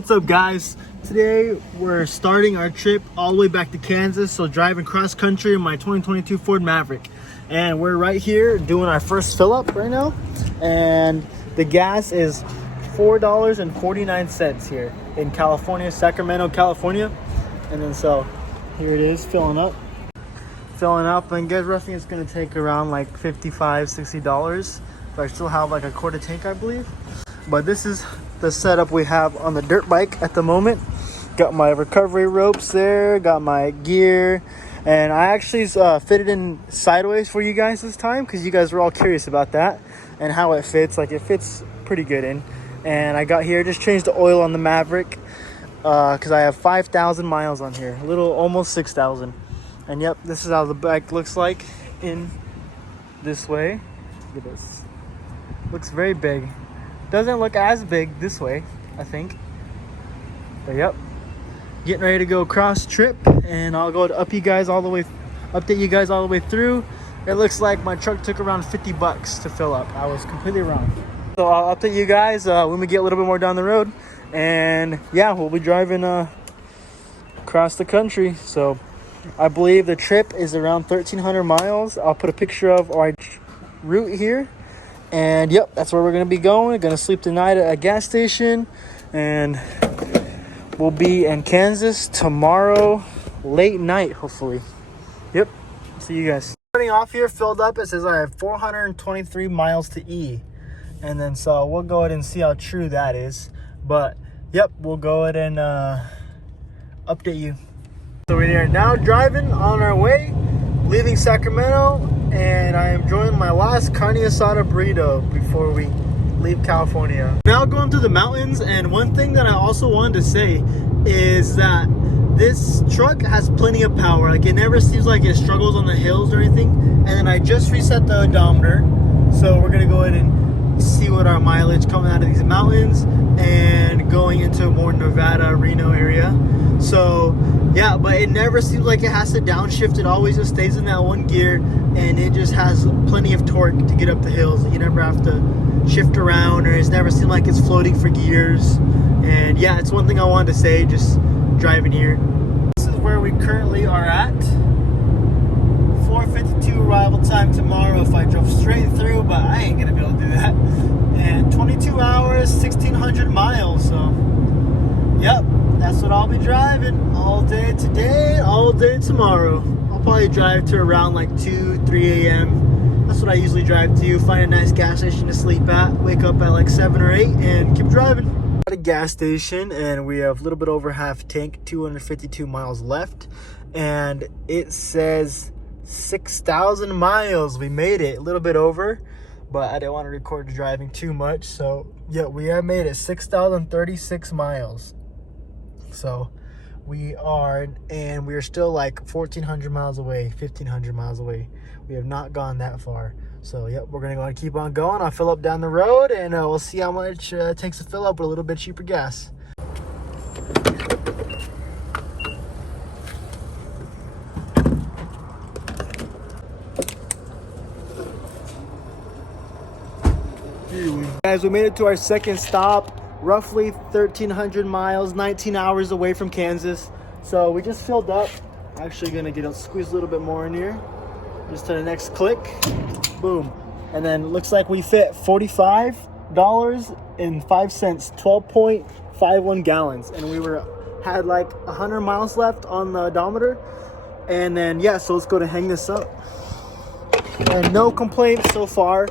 What's up, guys? Today we're starting our trip all the way back to Kansas, so driving cross country in my 2022 Ford Maverick. And we're right here doing our first fill up right now, and the gas is $4.49 here in California, Sacramento, California. And then so here it is, filling up, and guess roughly it's going to take around like $55-$60 if I still have like a quarter tank, I believe. But this is the setup we have on the dirt bike at the moment. Got my recovery ropes there, got my gear, and I actually fitted in sideways for you guys this time because you guys were all curious about that and how it fits. Like, it fits pretty good in. And I got here, just changed the oil on the Maverick because I have 5,000 miles on here, a little almost 6,000. And yep, this is how the bike looks like in this way. Look at this. Looks very big. Doesn't look as big this way, I think. But yep, getting ready to go cross trip, and I'll go to update you guys all the way through. It looks like my truck took around $50 to fill up. I was completely wrong. So I'll update you guys when we get a little bit more down the road. And yeah, we'll be driving across the country. So I believe the trip is around 1,300 miles. I'll put a picture of our route here. And yep, that's where we're going to be going. Going to sleep tonight at a gas station. And we'll be in Kansas tomorrow late night, hopefully. Yep, see you guys. Starting off here, filled up. It says I have 423 miles to E. And then so we'll go ahead and see how true that is. But yep, we'll go ahead and update you. So we are now driving on our way, leaving Sacramento, and I am enjoying my last carne asada burrito before we leave California. Now going through the mountains, and one thing that I also wanted to say is that this truck has plenty of power. Like, it never seems like it struggles on the hills or anything. And then I just reset the odometer, so we're gonna go ahead and see what our mileage coming out of these mountains and going into more Nevada, Reno area. So yeah, but it never seems like it has to downshift. It always just stays in that one gear, and it just has plenty of torque to get up the hills. You never have to shift around, or it's never seemed like it's floating for gears. And yeah, it's one thing I wanted to say just driving here. This is where we currently are at. 4:52 arrival time tomorrow if I drove straight through, but I ain't gonna be able to do that. And 22 hours, 1,600 miles. So yep, that's what I'll be driving all day today, all day tomorrow. I'll probably drive to around like 2-3 a.m. That's what I usually drive to. Find a nice gas station to sleep at, wake up at like 7 or 8, and keep driving. At a gas station, and we have a little bit over half tank, 252 miles left, and it says 6,000 miles. We made it, a little bit over, but I didn't want to record driving too much. So yeah, we have made it 6,036 miles. So we are still like 1,400 miles away, 1,500 miles away. We have not gone that far. So yep, we're gonna go and keep on going. I'll fill up down the road, and we'll see how much it takes to fill up with a little bit cheaper gas. Guys, we made it to our second stop, roughly 1,300 miles, 19 hours away from Kansas. So we just filled up. Actually gonna squeeze a little bit more in here. Just to the next click, boom. And then it looks like we fit $45.05, 12.51 gallons. And we had like 100 miles left on the odometer. And then yeah, so let's go to hang this up. And no complaints so far.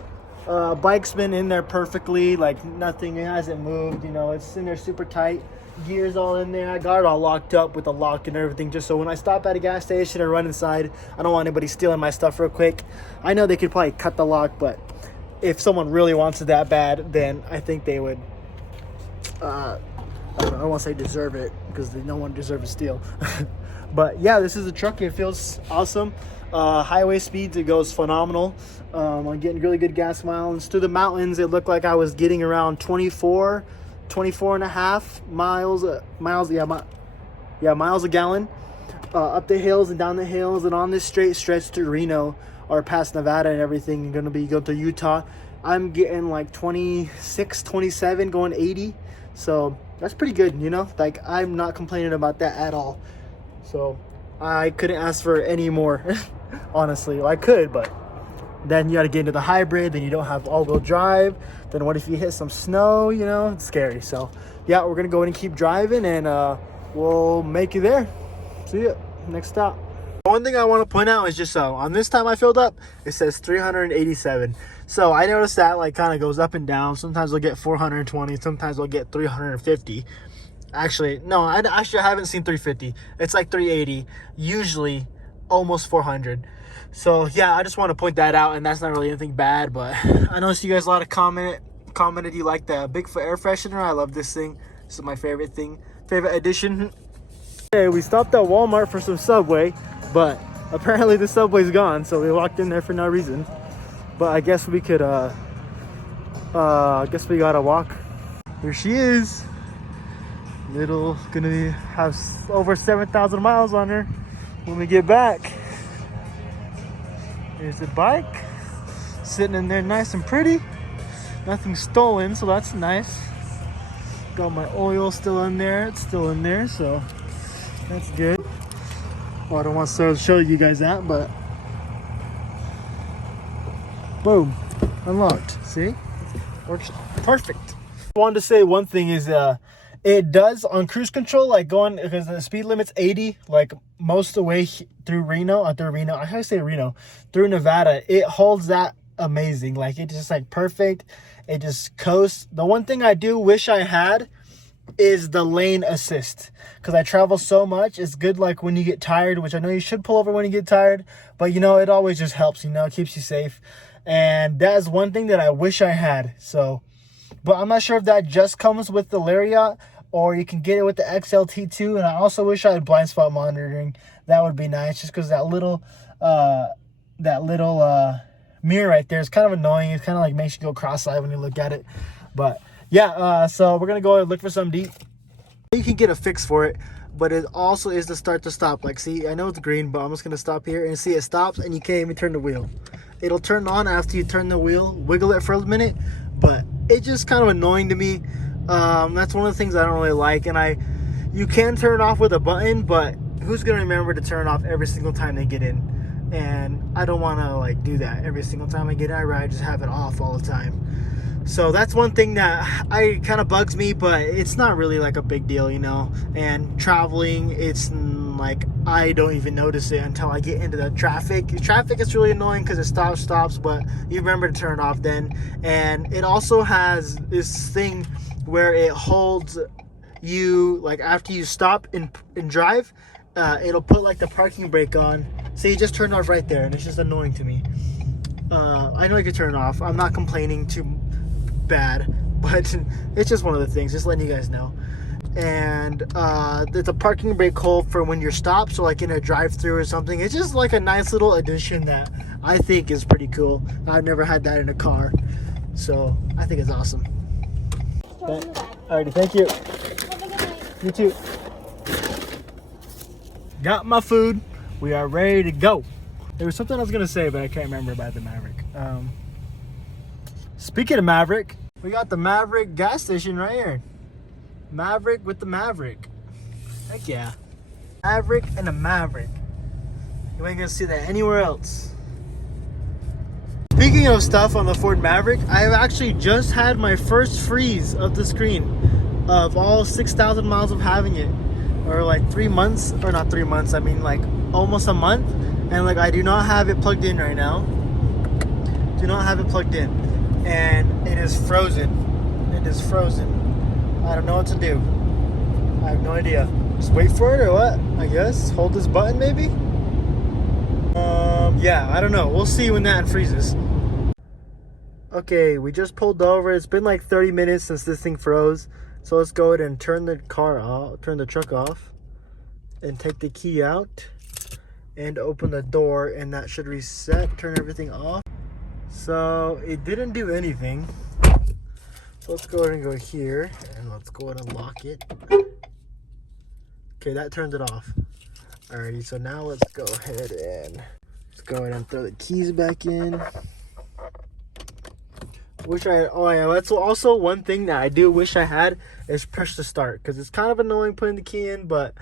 Bike's been in there perfectly, like nothing, it hasn't moved, you know, it's in there super tight, gears all in there. I got it all locked up with a lock and everything, just so when I stop at a gas station or run inside, I don't want anybody stealing my stuff real quick. I know they could probably cut the lock, but if someone really wants it that bad, then I think they would, I don't want to say deserve it, because no one deserves to steal. But yeah, this is a truck. It feels awesome. Highway speeds, it goes phenomenal. I'm getting really good gas mileage. Through the mountains, it looked like I was getting around 24 and a half miles a gallon. Up the hills and down the hills, and on this straight stretch to Reno or past Nevada and everything, and going to Utah, I'm getting like 26, 27, going 80. So that's pretty good, you know? Like, I'm not complaining about that at all. So I couldn't ask for any more. Honestly, well, I could, but then you got to get into the hybrid, then you don't have all-wheel drive. Then what if you hit some snow? You know, it's scary. So yeah, we're gonna go in and keep driving, and we'll make you there. See ya next stop. One thing I want to point out is just on this time I filled up, it says 387. So I noticed that like kind of goes up and down. Sometimes we'll get 420, sometimes we'll get 350. Actually, no, I haven't seen 350. It's like 380, usually almost 400. So yeah, I just want to point that out, and that's not really anything bad, but I noticed you guys a lot of commented you like the Bigfoot air freshener. I love this thing. This is my favorite edition. Okay, we stopped at Walmart for some Subway, but apparently the Subway's gone, so we walked in there for no reason. But I guess we could I guess we gotta walk. Here she is. Gonna have over 7,000 miles on her when we get back. Here's the bike, sitting in there nice and pretty. Nothing stolen, so that's nice. Got my oil still in there. It's still in there, so that's good. Well, I don't want to show you guys that, but boom, unlocked. See, works perfect. I wanted to say one thing is it does on cruise control, like going, because the speed limit's 80, like most of the way through through Nevada, it holds that amazing. Like it's just like perfect. It just coasts. The one thing I do wish I had is the lane assist, because I travel so much. It's good like when you get tired, which I know you should pull over when you get tired, but you know, it always just helps, you know, it keeps you safe. And that is one thing that I wish I had. So, but I'm not sure if that just comes with the Lariat or you can get it with the XLT2. And I also wish I had blind spot monitoring. That would be nice, just because that little mirror right there is kind of annoying. It kind of like makes you go cross-eyed when you look at it. But yeah, so we're gonna go and look for some deep. You can get a fix for it, but it also is the start to stop. Like, see, I know it's green, but I'm just gonna stop here and see it stops, and you can't even turn the wheel. It'll turn on after you turn the wheel, wiggle it for a minute, but it's just kind of annoying to me. That's one of the things I don't really like. And you can turn it off with a button, but who's gonna remember to turn it off every single time they get in? And I don't want to like do that every single time I get in. I ride, just have it off all the time. So that's one thing that kind of bugs me, but it's not really like a big deal, you know. And traveling, it's like I don't even notice it until I get into the traffic. Traffic is really annoying because it stops, but you remember to turn it off then. And it also has this thing where it holds you, like after you stop and drive, it'll put like the parking brake on. So you just turn it off right there, and it's just annoying to me. I know you can turn it off. I'm not complaining too bad, but it's just one of the things, just letting you guys know. And it's a parking brake hold for when you're stopped, so like in a drive-through or something. It's just like a nice little addition that I think is pretty cool. I've never had that in a car, so I think it's awesome. Alrighty, thank you. You too. Got my food. We are ready to go. There was something I was gonna say, but I can't remember about the Maverick. Speaking of Maverick, we got the Maverick gas station right here. Maverick with the Maverick. Heck yeah. Maverick and a Maverick. You ain't gonna see that anywhere else. Speaking of stuff on the Ford Maverick, I've actually just had my first freeze of the screen of all 6,000 miles of having it. Or like 3 months, or not 3 months, I mean like almost a month. And like I do not have it plugged in right now. Do not have it plugged in. And it is frozen. It is frozen. I don't know what to do. I have no idea. Just wait for it or what? I guess. Hold this button maybe? Yeah, I don't know. We'll see when that freezes. Okay, we just pulled over. It's been like 30 minutes since this thing froze. So let's go ahead and turn the car off, turn the truck off, and take the key out and open the door, and that should reset, turn everything off. So it didn't do anything. So let's go ahead and go here, and let's go ahead and lock it. Okay, that turned it off. Alrighty, so now let's go ahead and throw the keys back in. Oh yeah, that's also one thing that I do wish I had is push to start, because it's kind of annoying putting the key in, but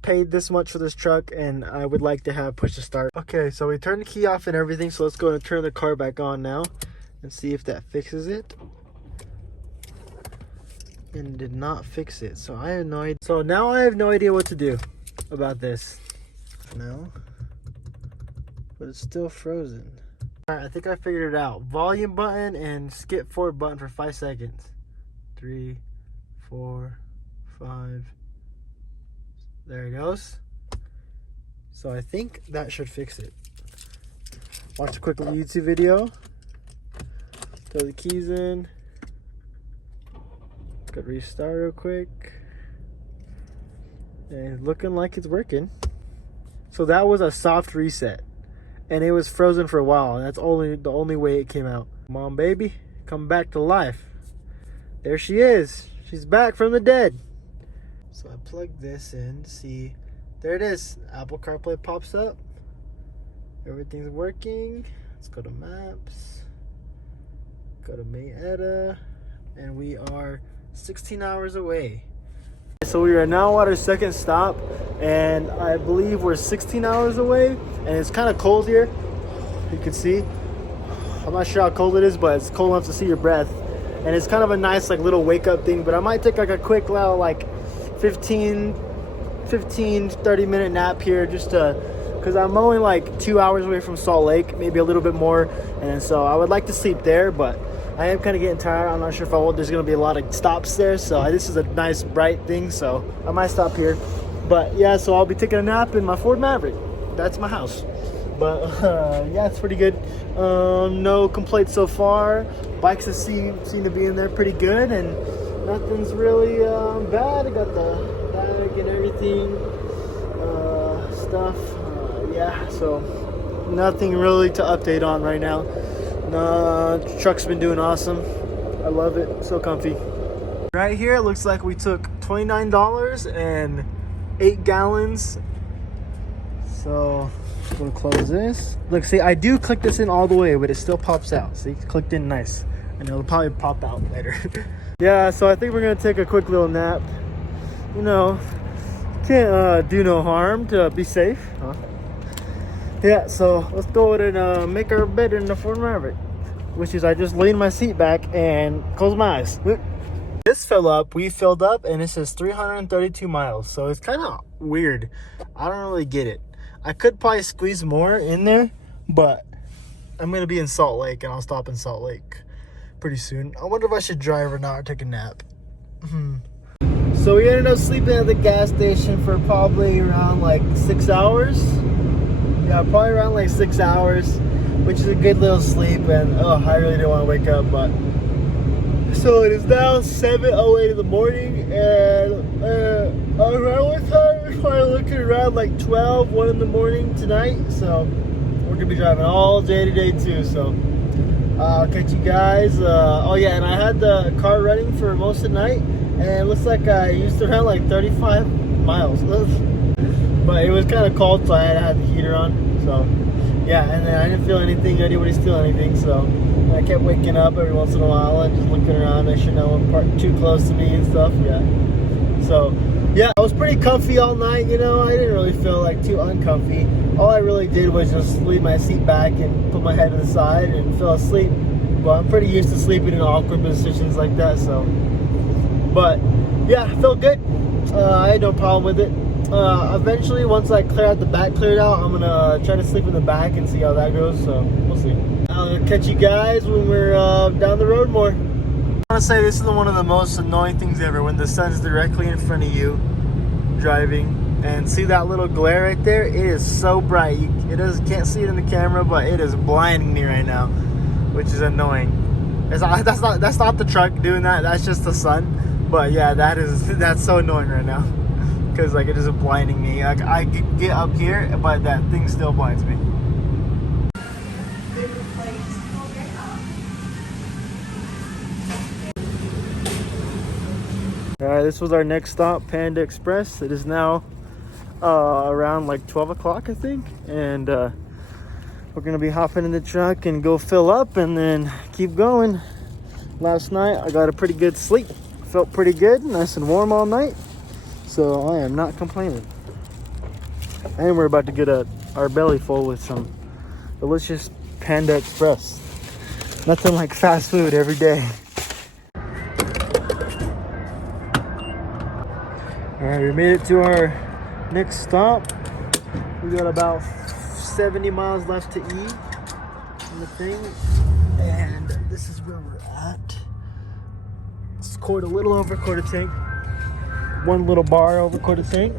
paid this much for this truck and I would like to have push to start. Okay, so we turned the key off and everything, so let's go and turn the car back on now and see if that fixes it. And it did not fix it, so I have no idea. So now I have no idea what to do about this. No, but it's still frozen. Alright, I think I figured it out. Volume button and skip forward button for 5 seconds. 3, 4, 5. There it goes. So I think that should fix it. Watch a quick YouTube video. Throw the keys in. Could restart real quick. And it's looking like it's working. So that was a soft reset. And it was frozen for a while. And that's the only way it came out. Come on, baby. Come back to life. There she is. She's back from the dead. So I plug this in. See, there it is. Apple CarPlay pops up. Everything's working. Let's go to Maps. Go to Mayetta. And we are 16 hours away. So we are now at our second stop, and I believe we're 16 hours away, and it's kind of cold here. You can see. I'm not sure how cold it is, but it's cold enough to see your breath. And it's kind of a nice like little wake up thing, but I might take like a quick little like 30 minute nap here just to, because I'm only like 2 hours away from Salt Lake, maybe a little bit more, and so I would like to sleep there, but I am kind of getting tired. I'm not sure if I will. There's going to be a lot of stops there, so this is a nice bright thing, so I might stop here. But yeah, so I'll be taking a nap in my Ford Maverick. That's my house. But yeah, it's pretty good. No complaints so far. Bikes seem to be in there pretty good, and nothing's really bad. I got the bag and everything stuff. Yeah, so nothing really to update on right now. The truck's been doing awesome. I love it. So comfy. Right here, it looks like we took $29 and 8 gallons. So I'm gonna close this. Look, see, I do click this in all the way, but it still pops out. See, clicked in nice. And it'll probably pop out later. Yeah, so I think we're gonna take a quick little nap. You know, can't do no harm to be safe, huh? Yeah, so let's go ahead and make our bed in the Ford Maverick, which is I just lean my seat back and close my eyes. This we filled up, and it says 332 miles, so it's kind of weird. I don't really get it. I could probably squeeze more in there, but I'm going to be in Salt Lake, and I'll stop in Salt Lake pretty soon. I wonder if I should drive or not or take a nap. So we ended up sleeping at the gas station for probably around like 6 hours. Yeah, probably around like 6 hours, which is a good little sleep, and I really didn't want to wake up, but so it is now 7:08 in the morning, and around what time? We're probably looking around like 1 in the morning tonight, so we're gonna be driving all day today too, so I'll catch you guys. Oh yeah, and I had the car running for most of the night, and it looks like I used around like 35 miles. But it was kind of cold, so I had to have the heater on. So yeah, and then I didn't feel anything, anybody steal anything, so I kept waking up every once in a while and just looking around, make sure no one too close to me and stuff. Yeah, so yeah, I was pretty comfy all night, you know. I didn't really feel like too uncomfy. All I really did was just lean my seat back and put my head to the side and fell asleep. But I'm pretty used to sleeping in awkward positions like that, so. But yeah, I felt good. I had no problem with it. Eventually, once I clear out the back, cleared out, I'm gonna try to sleep in the back and see how that goes, so we'll see. I'll catch you guys when we're down the road more. I want to say this is one of the most annoying things ever, when the sun's directly in front of you driving, and see that little glare right there? It is so bright. Can't see it in the camera, but it is blinding me right now, which is annoying. That's not the truck doing that, that's just the sun. But yeah, that's so annoying right now, because like it is blinding me. Like I get up here, but that thing still blinds me. Alright, this was our next stop, Panda Express. It is now around like 12 o'clock, I think, and we're gonna be hopping in the truck and go fill up and then keep going. Last night I got a pretty good sleep. Felt pretty good, nice and warm all night. So I am not complaining. And we're about to get our belly full with some delicious Panda Express. Nothing like fast food every day. Alright, we made it to our next stop. We got about 70 miles left to eat on the thing. And this is where we're at. It's a little over quarter tank. One little bar over quarter tank.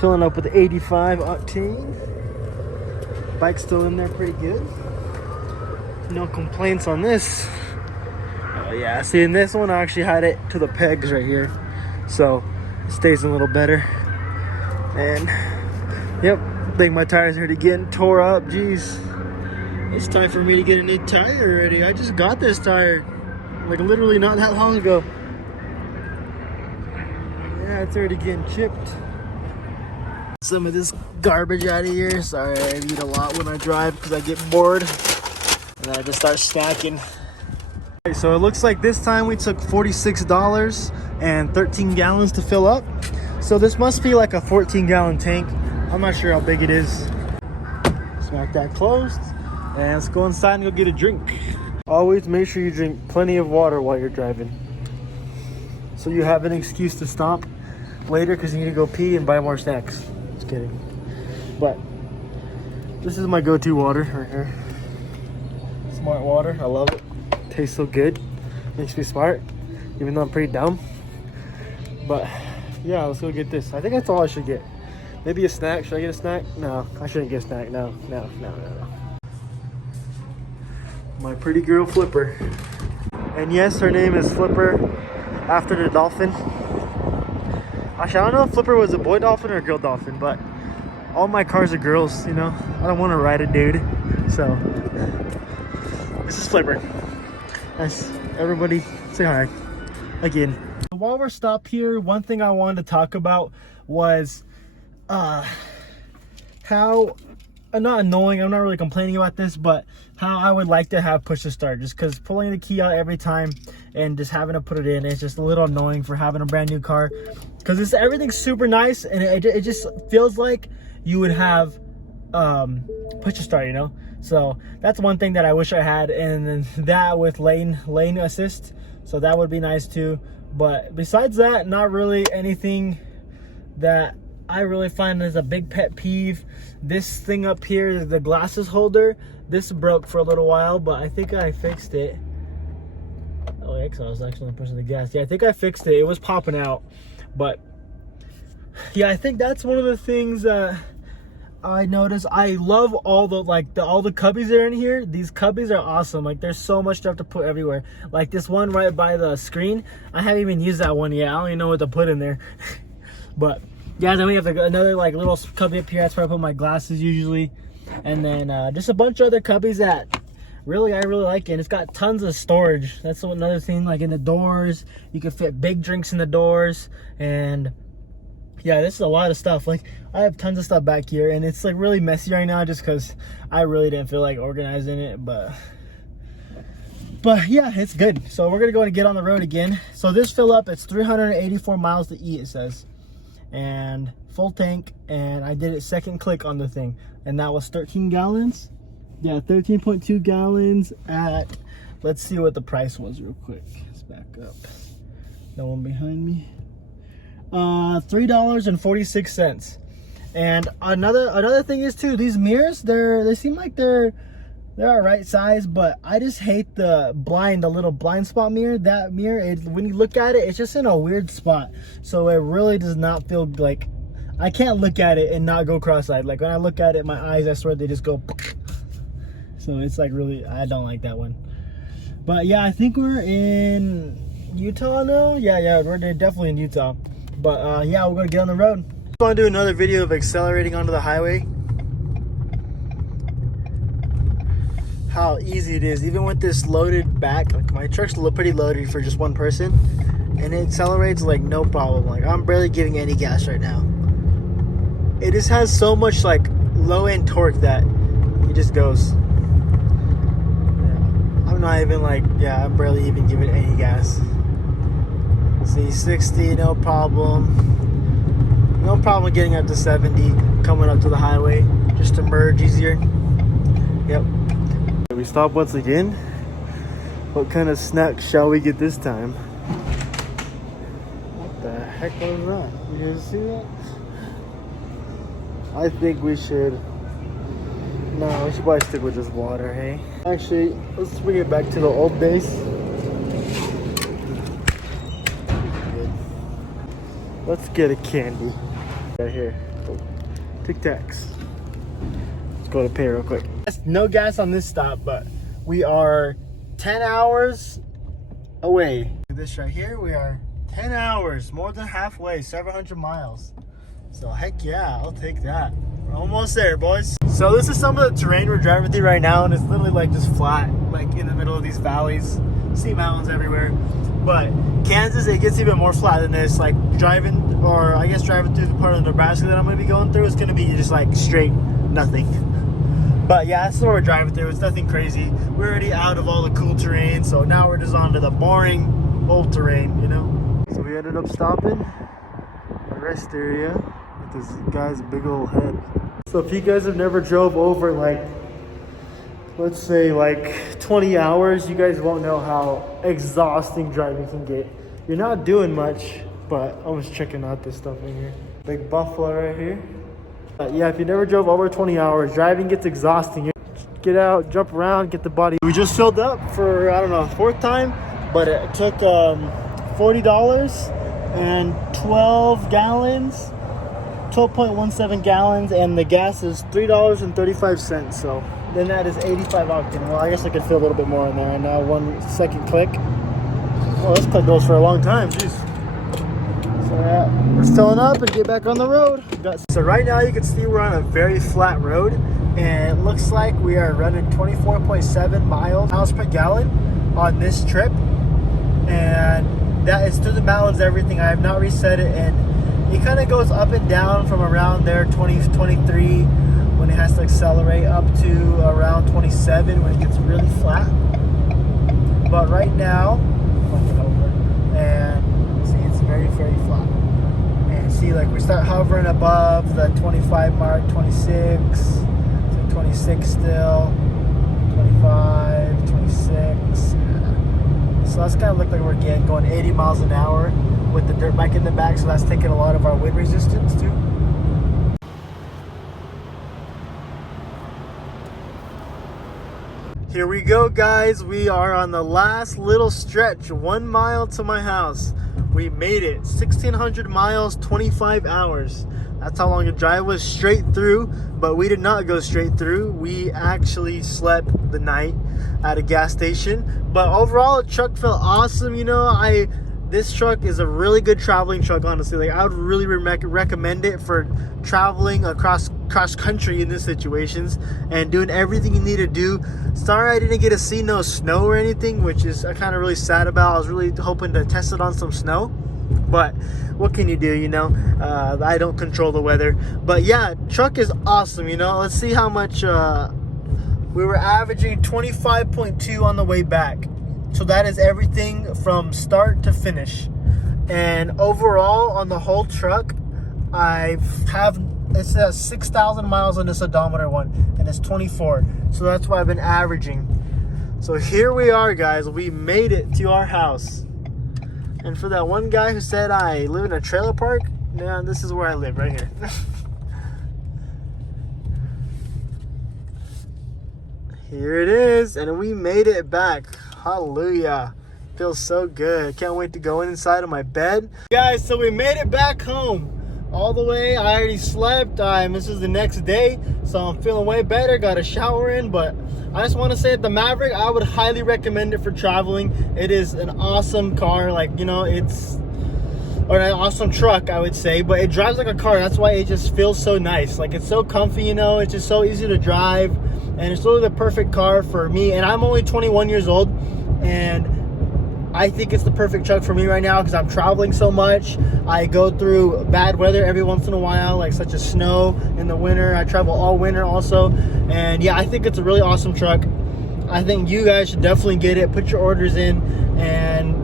Filling up with 85 octane. Bike's still in there pretty good. No complaints on this. Oh yeah, see in this one I actually had it to the pegs right here. So it stays a little better. And yep, I think my tires are getting tore up. Jeez. It's time for me to get a new tire already. I just got this tire like literally not that long ago. Yeah, it's already getting chipped. Some of this garbage out of here. Sorry, I eat a lot when I drive because I get bored and I just start snacking. Okay, so it looks like this time we took $46 and 13 gallons to fill up. So this must be like a 14-gallon tank. I'm not sure how big it is. Smack that closed and let's go inside and go get a drink. Always make sure you drink plenty of water while you're driving, so you have an excuse to stop later because you need to go pee and buy more snacks. Just kidding. But this is my go-to water right here. Smart water, I love it. Tastes so good. Makes me smart, even though I'm pretty dumb. But yeah, let's go get this. I think that's all I should get. Maybe a snack. Should I get a snack? No, I shouldn't get a snack. No. My pretty girl Flipper. And yes, her name is Flipper after the dolphin. Actually, I don't know if Flipper was a boy dolphin or a girl dolphin, but all my cars are girls, you know? I don't want to ride a dude, so this is Flipper. Nice. Everybody say hi again. While we're stopped here, one thing I wanted to talk about was how, not annoying, I'm not really complaining about this, but how I would like to have push to start, just because pulling the key out every time and just having to put it in is just a little annoying for having a brand new car, because everything's super nice and it just feels like you would have push to start, you know? So that's one thing that I wish I had, and then that with lane assist, so that would be nice too. But besides that, not really anything that I really find as a big pet peeve. This thing up here, the glasses holder, this broke for a little while, but I think I fixed it. Oh, yeah, because I was actually pushing the gas. Yeah, I think I fixed it. It was popping out. But yeah, I think that's one of the things I noticed. I love all the all the cubbies that are in here. These cubbies are awesome. Like, there's so much stuff to put everywhere. Like this one right by the screen, I haven't even used that one yet. I don't even know what to put in there. But yeah, then we have another like little cubby up here. That's where I put my glasses usually. And then just a bunch of other cubbies that I really like it. And it's got tons of storage. That's another thing. Like in the doors, you can fit big drinks in the doors. And yeah, this is a lot of stuff. Like, I have tons of stuff back here, and it's like really messy right now just because I really didn't feel like organizing it. But yeah, it's good. So we're gonna go and get on the road again. So this fill up, it's 384 miles to eat, it says, and full tank. And I did it second click on the thing, and that was 13 gallons. Yeah, 13.2 gallons at, let's see what the price was real quick. Let's back up. No one behind me. $3.46. And another thing is too, these mirrors, they seem like they're all right size, but I just hate the little blind spot mirror. That mirror, when you look at it, it's just in a weird spot, so it really does not feel like, I can't look at it and not go cross-eyed. Like when I look at it, my eyes, I swear, they just go. So it's like, really, I don't like that one. But yeah, I think we're in Utah now. Yeah, we're definitely in Utah. But yeah, we're gonna get on the road. I want to do another video of accelerating onto the highway. How easy it is, even with this loaded back. Like, my truck's pretty loaded for just one person, and it accelerates like no problem. Like, I'm barely giving any gas right now. It just has so much like low end torque that it just goes. I'm not even like, yeah, I'm barely even giving any gas. See, 60, no problem. No problem getting up to 70, coming up to the highway, just to merge easier. Yep. We stop once again. What kind of snack shall we get this time? What the heck was that? You guys see that? I think we should... No, we should probably stick with just water, hey? Actually, let's bring it back to the old days. Let's get a candy. Right here. Tic Tacs. Let's go to pay real quick. No gas on this stop, but we are 10 hours away. This right here, we are 10 hours, more than halfway, 700 miles. So heck yeah, I'll take that. We're almost there, boys. So this is some of the terrain we're driving through right now, and it's literally like just flat, like in the middle of these valleys. See mountains everywhere. But Kansas, it gets even more flat than this. Like driving, or I guess driving through the part of Nebraska that I'm gonna be going through, is gonna be just like straight nothing. But yeah, that's what we're driving through. It's nothing crazy. We're already out of all the cool terrain, so now we're just on to the boring old terrain, you know? So we ended up stopping at a rest area with this guy's big old head. So if you guys have never drove over like, let's say like 20 hours, you guys won't know how exhausting driving can get. You're not doing much, but I was checking out this stuff in here. Big buffalo right here. Yeah, if you never drove over 20 hours, driving gets exhausting. You get out, jump around, get the body. We just filled up for, I don't know, 4th time, but it took $40 and 12 gallons, 12.17 gallons, and the gas is $3.35. So then that is 85 octane. Well, I guess I could fit a little bit more in there. And now 1 second click. Oh, this clip goes for a long time. Jeez. So yeah, we're filling up and get back on the road. So right now you can see we're on a very flat road, and it looks like we are running 24.7 miles per gallon on this trip. And that is through the mountains, everything. I have not reset it, and it kind of goes up and down from around there 23 when it has to accelerate up to around 27 when it gets really flat. But right now, looking over, and see it's very flat. And see, like we start hovering above the 25 mark, 26, so 26 still, 25, 26. So that's kind of look like we're going 80 miles an hour with the dirt bike in the back, so that's taking a lot of our wind resistance too. Here we go, guys. We are on the last little stretch, 1 mile to my house. We made it. 1,600 miles, 25 hours. That's how long the drive was, straight through, but we did not go straight through. We actually slept the night at a gas station. But overall, the truck felt awesome. You know, this truck is a really good traveling truck, honestly. Like, I would really recommend it for traveling across country in these situations and doing everything you need to do. Sorry I didn't get to see no snow or anything, which is kind of really sad about. I was really hoping to test it on some snow, but what can you do, you know? I don't control the weather. But yeah, truck is awesome, you know? Let's see how much we were averaging 25.2 on the way back. So that is everything from start to finish. And overall on the whole truck, it says 6,000 miles on this odometer one, and it's 24. So that's what I've been averaging. So here we are, guys. We made it to our house. And for that one guy who said I live in a trailer park, yeah, this is where I live, right here. Here it is, and we made it back. Hallelujah. Feels so good. Can't wait to go inside of my bed. Guys, so we made it back home. All the way. I already slept. This is the next day, so I'm feeling way better. Got a shower in, but I just want to say that the Maverick, I would highly recommend it for traveling. It is an awesome car. Like, you know, or an awesome truck, I would say, but it drives like a car. That's why it just feels so nice. Like, it's so comfy, you know, it's just so easy to drive, and it's really the perfect car for me. And I'm only 21 years old, and I think it's the perfect truck for me right now because I'm traveling so much. I go through bad weather every once in a while, like such as snow in the winter. I travel all winter also, and yeah, I think it's a really awesome truck. I think you guys should definitely get it. Put your orders in. And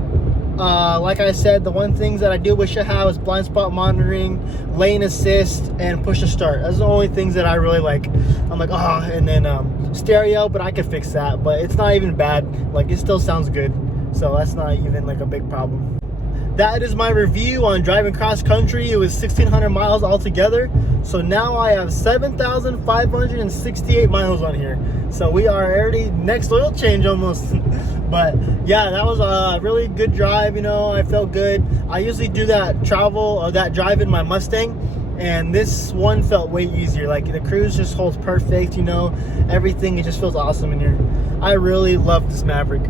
like I said, the one things that I do wish I had was blind spot monitoring, lane assist, and push to start. That's the only things that I really like. I'm like, and then stereo, but I could fix that. But it's not even bad. Like, it still sounds good. So that's not even like a big problem. That is my review on driving cross country. It was 1,600 miles altogether. So now I have 7,568 miles on here. So we are already next oil change almost. But yeah, that was a really good drive. You know, I felt good. I usually do that drive in my Mustang, and this one felt way easier. Like, the cruise just holds perfect. You know, everything, it just feels awesome in here. I really love this Maverick.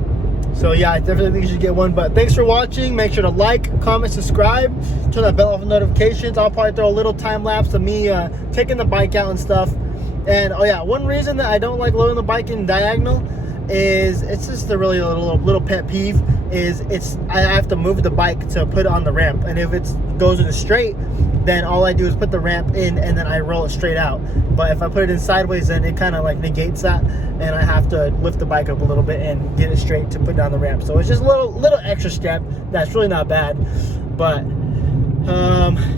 So yeah, I definitely think you should get one. But thanks for watching. Make sure to like, comment, subscribe, turn that bell off for notifications. I'll probably throw a little time lapse of me taking the bike out and stuff. And oh yeah, one reason that I don't like loading the bike in diagonal is, it's just a really little pet peeve, is I have to move the bike to put it on the ramp. And if it goes in a straight, then all I do is put the ramp in and then I roll it straight out. But if I put it in sideways, then it kind of like negates that, and I have to lift the bike up a little bit and get it straight to put down the ramp. So it's just a little extra step that's really not bad. But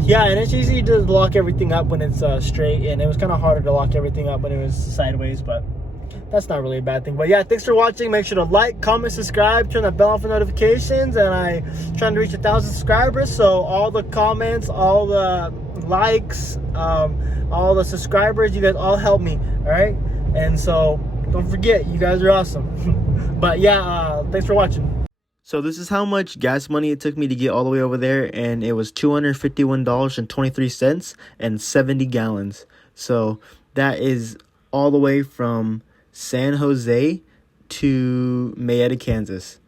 yeah, and it's easy to lock everything up when it's straight, and it was kind of harder to lock everything up when it was sideways, but that's not really a bad thing. But yeah, thanks for watching. Make sure to like, comment, subscribe, turn that bell on for notifications. And I'm trying to reach 1,000 subscribers, so all the comments, all the likes, all the subscribers, you guys all help me. All right, and so don't forget, you guys are awesome. But yeah, thanks for watching. So this is how much gas money it took me to get all the way over there, and it was $251.23 and 70 gallons. So that is all the way from San Jose to Mayetta, Kansas.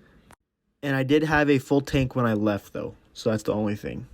And I did have a full tank when I left though, so that's the only thing.